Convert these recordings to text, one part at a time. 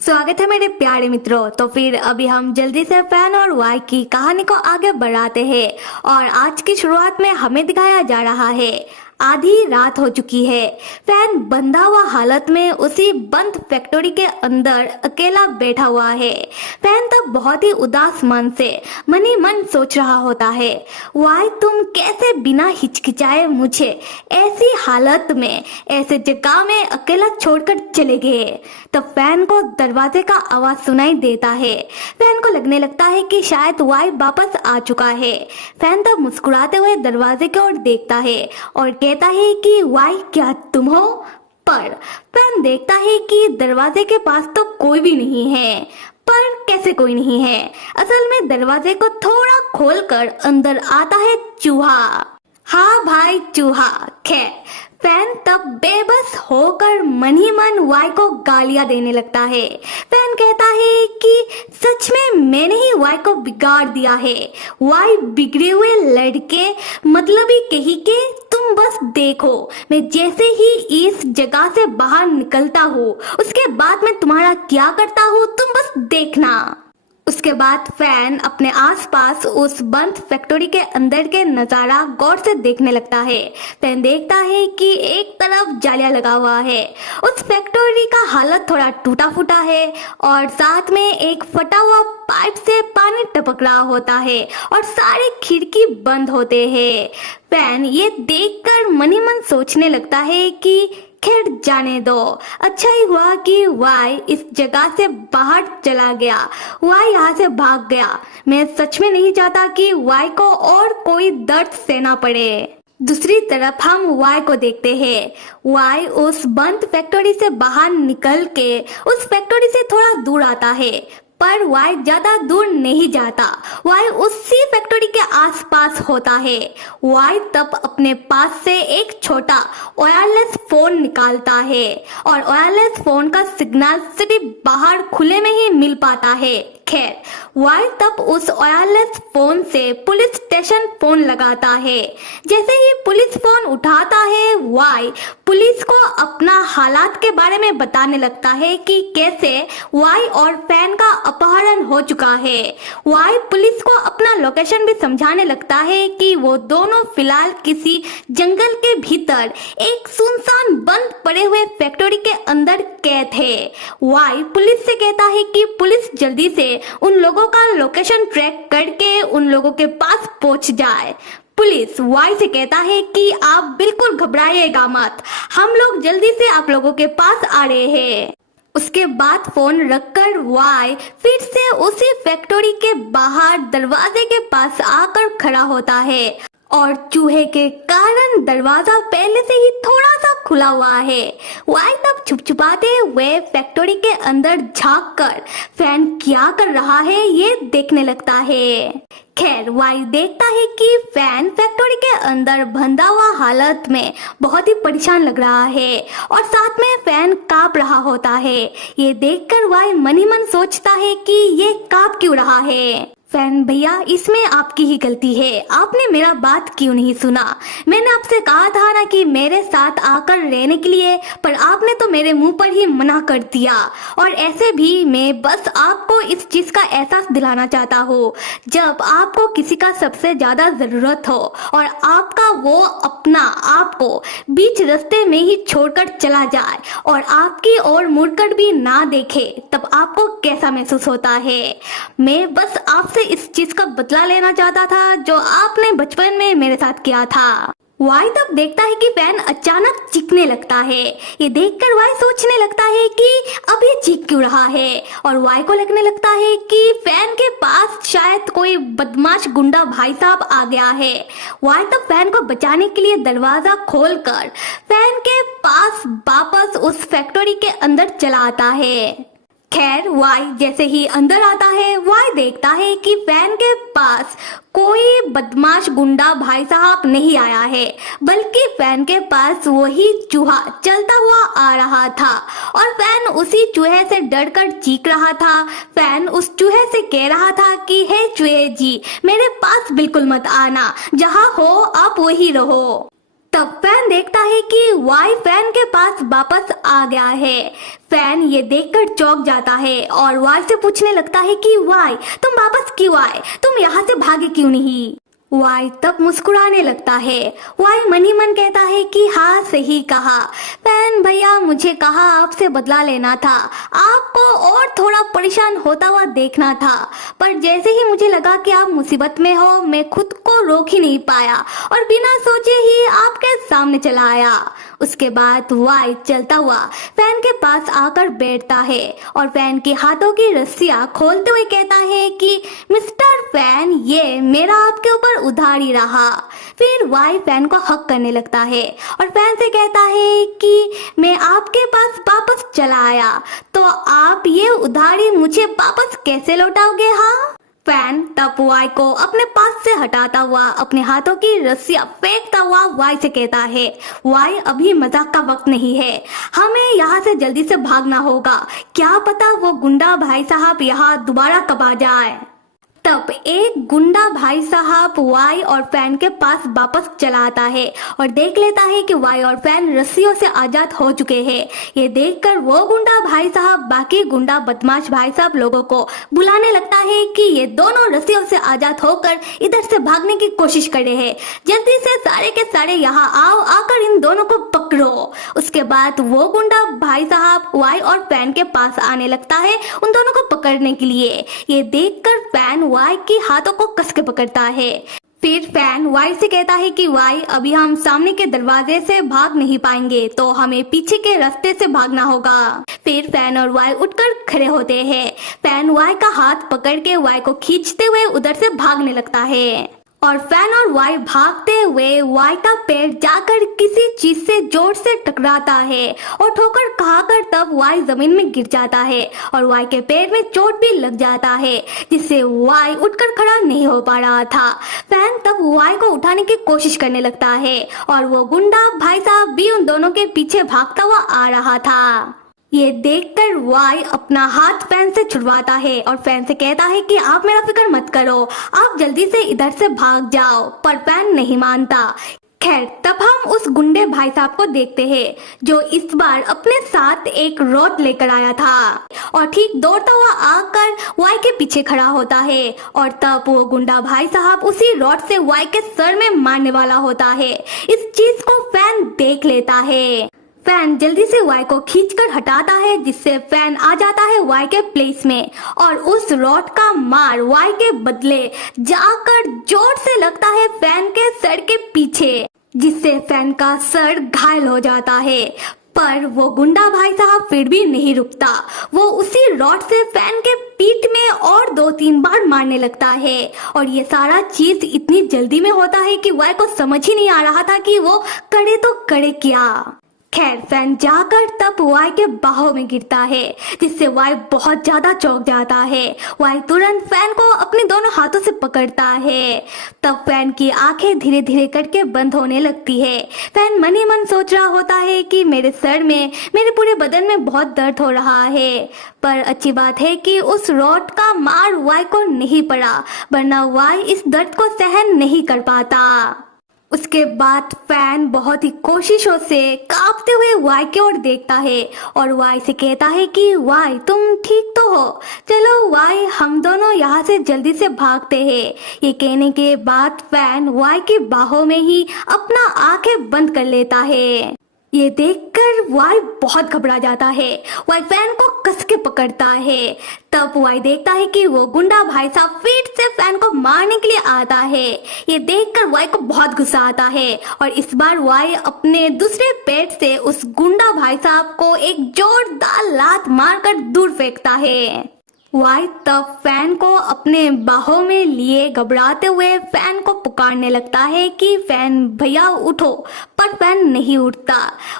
स्वागत है मेरे प्यारे मित्रों। तो फिर अभी हम जल्दी से फैन और वाई की कहानी को आगे बढ़ाते हैं और आज की शुरुआत में हमें दिखाया जा रहा है आधी रात हो चुकी है। फैन बंधा हुआ हालत में उसी बंद फैक्ट्री के अंदर अकेला बैठा हुआ है। फैन तब बहुत ही उदास मन से मन ही मन सोच रहा होता है, वाई तुम कैसे बिना हिचकिचाए मुझे ऐसी हालत में ऐसे जगह में अकेला छोड़कर चले गए। तब फैन को दरवाजे का आवाज सुनाई देता है। फैन को लगने लगता है कि शायद वाई वापस आ चुका है। फैन तब मुस्कुराते हुए दरवाजे की ओर देखता है और कहता है कि वाई क्या तुम हो? पर फैन देखता है कि दरवाजे के पास तो कोई भी नहीं है। पर कैसे कोई नहीं है? असल में दरवाजे को थोड़ा खोलकर अंदर आता है चूहा। हाँ भाई चूहा। खैर फैन तब बेबस होकर मन ही मन वाई को गालियां देने लगता है। फैन कहता है कि सच में मैंने ही वाई को बिगाड़ दिया है। वाई बिगड़े हुए लड़के मतलबी कहीं के तुम बस देखो, मैं जैसे ही इस जगह से बाहर निकलता हूँ उसके बाद मैं तुम्हारा क्या करता हूँ तुम बस देखना। उसके बाद फैन अपने आसपास उस बंद फैक्ट्री के अंदर के नजारा गौर से देखने लगता है। फैन देखता है कि एक तरफ जालियां लगा हुआ है। उस फैक्ट्री का हालत थोड़ा टूटा फूटा है और साथ में एक फटा हुआ पाइप से पानी टपक रहा होता है और सारे खिड़की बंद होते हैं। फैन ये देखकर मन ही मन सोचने लगता है कि खैर जाने दो, अच्छा ही हुआ कि वाई इस जगह से बाहर चला गया, वाई यहाँ से भाग गया। मैं सच में नहीं चाहता कि वाई को और कोई दर्द सहना पड़े। दूसरी तरफ हम वाई को देखते हैं। वाई उस बंद फैक्ट्री से बाहर निकल के उस फैक्ट्री से थोड़ा दूर आता है, पर वाई ज्यादा दूर नहीं जाता। वाई उसी फैक्ट्री के आसपास होता है। वाई तब अपने पास से एक छोटा वायरलेस फोन निकालता है और वायरलेस फोन का सिग्नल सिर्फ बाहर खुले में ही मिल पाता है। खैर वाई तब उस वायरलेस फोन से पुलिस स्टेशन फोन लगाता है। जैसे ही पुलिस फोन उठाता है वाई पुलिस को अपना हालात के बारे में बताने लगता है कि कैसे वाई और फैन का अपहरण हो चुका है। वाई पुलिस को अपना लोकेशन भी समझाने लगता है कि वो दोनों फिलहाल किसी जंगल के भीतर एक सुनसान बंद पड़े हुए फैक्ट्री के अंदर कैद है। वाई पुलिस से कहता है कि पुलिस जल्दी से उन लोगों का लोकेशन ट्रैक करके उन लोगों के पास पहुंच जाए। पुलिस वाई से कहता है कि आप बिल्कुल घबराइएगा मत, हम लोग जल्दी से आप लोगों के पास आ रहे हैं। उसके बाद फोन रखकर वाई फिर से उसी फैक्ट्री के बाहर दरवाजे के पास आकर खड़ा होता है और चूहे के कारण दरवाजा पहले से ही थोड़ा सा खुला हुआ है। वाई तब छुपछुपाते हुए फैक्ट्री के अंदर झांक कर फैन क्या कर रहा है ये देखने लगता है। खैर वाई देखता है कि फैन फैक्ट्री के अंदर बंधा हुआ हालत में बहुत ही परेशान लग रहा है और साथ में फैन कांप रहा होता है। ये देखकर वाई मन ही मन सोचता है कि ये कांप क्यों रहा है। फैन भैया इसमें आपकी ही गलती है, आपने मेरा बात क्यों नहीं सुना? मैंने आपसे कहा था ना कि मेरे साथ आकर रहने के लिए, पर आपने तो मेरे मुंह पर ही मना कर दिया। और ऐसे भी मैं बस आपको इस चीज का एहसास दिलाना चाहता हूँ, जब आपको किसी का सबसे ज्यादा जरूरत हो और आपका वो अपना आपको बीच रास्ते में ही छोड़कर चला जाए और आपकी ओर मुड़कर भी ना देखे, तब आपको कैसा महसूस होता है? मैं बस आपसे इस चीज का बदला लेना चाहता था जो आपने बचपन में मेरे साथ किया था। वाई तब देखता है कि फैन अचानक चीखने लगता है। ये देखकर वाई सोचने लगता है कि अब ये चीख क्यों रहा है और वाई को लगने लगता है कि फैन के पास शायद कोई बदमाश गुंडा भाई साहब आ गया है। वाई तब फैन को बचाने के लिए दरवाजा खोलकर फैन के पास वापस उस फैक्ट्री के अंदर चला आता है। खैर वाई जैसे ही अंदर आता है वाई देखता है कि फैन के पास कोई बदमाश गुंडा भाई साहब नहीं आया है, बल्कि फैन के पास वही चूहा चलता हुआ आ रहा था और फैन उसी चूहे से डरकर चीख रहा था। फैन उस चूहे से कह रहा था कि हे चूहे जी, मेरे पास बिल्कुल मत आना, जहाँ हो आप वही रहो। तब फैन देखता है कि वाई फैन के पास वापस आ गया है। फैन ये देखकर चौंक जाता है और वाई से पूछने लगता है कि वाई तुम वापस क्यों आए, तुम यहाँ से भागे क्यों नहीं। वाई तब मुस्कुराने लगता है। वाई मन ही मन कहता है कि हाँ सही कहा फैन भैया, मुझे कहा आपसे बदला लेना था, आपको और थोड़ा परेशान होता हुआ देखना था, पर जैसे ही मुझे लगा कि आप मुसीबत में हो मैं खुद को रोक ही नहीं पाया और बिना सोचे ही आपके सामने चला आया। उसके बाद वाई चलता हुआ फैन के पास आकर बैठता है और फैन के हाथों की रस्सियां खोलते हुए कहता है कि मिस्टर फैन ये मेरा आपके ऊपर उधारी रहा। फिर वाई फैन को हक करने लगता है और फैन से कहता है कि मैं आपके पास वापस चला आया तो आप ये उधारी मुझे वापस कैसे लौटाओगे। हाँ, फैन तब वाई को अपने पास से हटाता हुआ अपने हाथों की रस्सियां फेंकता हुआ वाई से कहता है वाई अभी मजाक का वक्त नहीं है, हमें यहाँ से जल्दी से भागना होगा, क्या पता वो गुंडा भाई साहब यहाँ दोबारा कब आ जाए। तब एक गुंडा भाई साहब वाई और फैन के पास वापस चला आता है और देख लेता है कि वाई और फैन रस्सियों से आजाद हो चुके हैं। ये देखकर वो गुंडा भाई साहब बाकी गुंडा बदमाश भाई साहब लोगों को बुलाने लगता है कि ये दोनों रस्सियों से आजाद होकर इधर से भागने की कोशिश कर रहे हैं, जल्दी से सारे के सारे यहाँ आओ, आकर इन दोनों को पकड़ो। उसके बाद वो गुंडा भाई साहब वाई और फैन के पास आने लगता है उन दोनों को पकड़ने के लिए। ये देखकर फैन वाई के हाथों को कस के पकड़ता है। फिर फैन वाई से कहता है कि वाई अभी हम सामने के दरवाजे से भाग नहीं पाएंगे तो हमें पीछे के रास्ते से भागना होगा। फिर फैन और वाई उठकर खड़े होते हैं। फैन वाई का हाथ पकड़ के वाई को खींचते हुए उधर से भागने लगता है और फैन और वाई भागते हुए वाई का पैर जाकर किसी चीज से जोर से टकराता है और ठोकर खाकर तब वाई जमीन में गिर जाता है और वाई के पैर में चोट भी लग जाता है जिससे वाई उठकर खड़ा नहीं हो पा रहा था। फैन तब वाई को उठाने की कोशिश करने लगता है और वो गुंडा भाई साहब भी उन दोनों के पीछे भागता हुआ आ रहा था। ये देखकर वाई अपना हाथ फैन से छुड़वाता है और फैन से कहता है कि आप मेरा फिक्र मत करो, आप जल्दी से इधर से भाग जाओ, पर फैन नहीं मानता। खैर तब हम उस गुंडे भाई साहब को देखते हैं जो इस बार अपने साथ एक रॉड लेकर आया था और ठीक दौड़ता हुआ आकर वाई के पीछे खड़ा होता है और तब वो गुंडा भाई साहब उसी रॉड से वाई के सर में मारने वाला होता है। इस चीज को फैन देख लेता है। फैन जल्दी से वाई को खींचकर हटाता है जिससे फैन आ जाता है वाई के प्लेस में और उस रॉड का मार वाई के बदले जाकर जोर से लगता है फैन के सर के पीछे जिससे फैन का सर घायल हो जाता है। पर वो गुंडा भाई साहब फिर भी नहीं रुकता, वो उसी रॉड से फैन के पीठ में और 2-3 बार मारने लगता है और ये सारा चीज इतनी जल्दी में होता है कि वाई को समझ ही नहीं आ रहा था कि वो करे तो करे क्या। खैर फैन जाकर तब वाई के बाहों में गिरता है जिससे वाई बहुत ज्यादा चौंक जाता है। वाई तुरंत फैन को अपने दोनों हाथों से पकड़ता है। तब फैन की आंखें धीरे धीरे करके बंद होने लगती है। फैन मन ही मन सोच रहा होता है कि मेरे सर में, मेरे पूरे बदन में बहुत दर्द हो रहा है, पर अच्छी बात है कि उस रॉड का मार वाई को नहीं पड़ा, वरना वाई इस दर्द को सहन नहीं कर पाता। उसके बाद फैन बहुत ही कोशिशों से कांपते हुए वाई की ओर देखता है और वाई से कहता है कि वाई तुम ठीक तो हो, चलो वाई हम दोनों यहाँ से जल्दी से भागते हैं। ये कहने के बाद फैन वाई की बाहों में ही अपना आंखें बंद कर लेता है। ये देखकर वाई बहुत घबरा जाता है। वाई फैन को कस के पकड़ता है। तब वाई देखता है कि वो गुंडा भाई साहब फिर से फैन को मारने के लिए आता है। ये देखकर वाई को बहुत गुस्सा आता है और इस बार वाई अपने दूसरे पैर से उस गुंडा भाई साहब को एक जोरदार लात मारकर दूर फेंकता है। वाई तब फैन को अपने बाहों में लिए घबराते हुए फैन को पुकारने लगता है कि फैन भैया उठो, पर फैन नहीं उठता।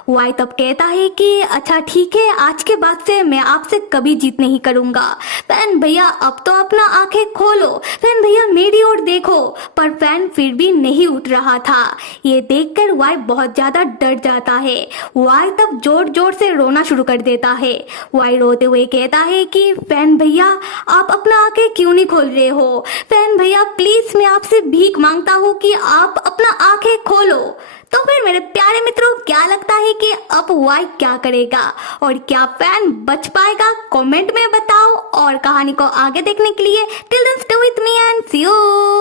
वाई तब कहता है कि अच्छा ठीक है, आज के बाद से मैं आपसे कभी जीत नहीं करूंगा। फैन भैया अब तो अपना आंखें खोलो, फैन भैया मेरी ओर देखो, पर फैन फिर भी नहीं उठ रहा था। ये देखकर वाई बहुत ज्यादा डर जाता है। वाई तब जोर जोर से रोना शुरू कर देता है। वाई रोते हुए कहता है कि फैन भैया भैया आप अपना आंखें क्यों नहीं खोल रहे हो? फैन भैया प्लीज मैं आपसे भीख मांगता हूँ कि आप अपना आंखें खोलो। तो फिर मेरे प्यारे मित्रों क्या लगता है कि अब वाई क्या करेगा और क्या फैन बच पाएगा? कमेंट में बताओ और कहानी को आगे देखने के लिए till then stay with me and see you.